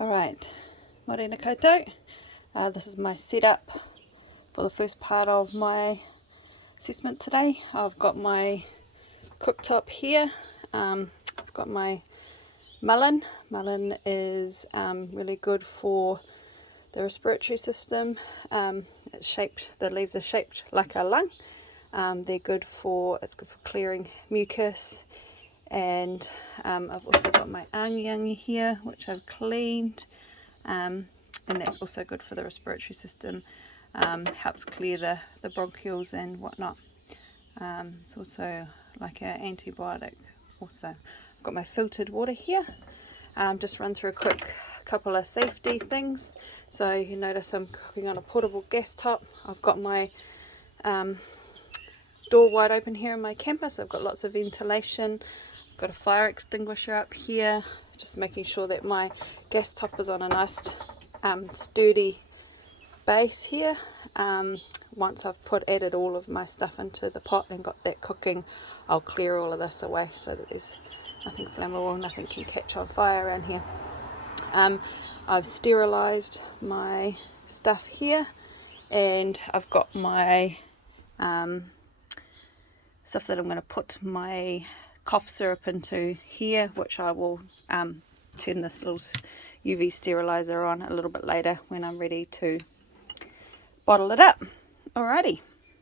Alright, morena koutou. This is my setup for the first part of my assessment today. I've got my cooktop here. I've got my mullein. Mullein is really good for the respiratory system. It's shaped, the leaves are shaped like a lung. It's good for clearing mucus. And I've also got my angiangi here, which I've cleaned, and that's also good for the respiratory system. Helps clear the bronchioles and whatnot. It's also like an antibiotic also. I've got my filtered water here. Just run through a quick couple of safety things. So you notice I'm cooking on a portable gas top. I've got my door wide open here in my camper, so I've got lots of ventilation. I've got a fire extinguisher up here, just making sure that my gas top is on a nice sturdy base here. Once I've added all of my stuff into the pot and got that cooking, I'll clear all of this away so that there's nothing flammable, nothing can catch on fire around here. I've sterilized my stuff here, and I've got my stuff that I'm going to put my cough syrup into here, which I will turn this little UV sterilizer on a little bit later when I'm ready to bottle it up. Alrighty.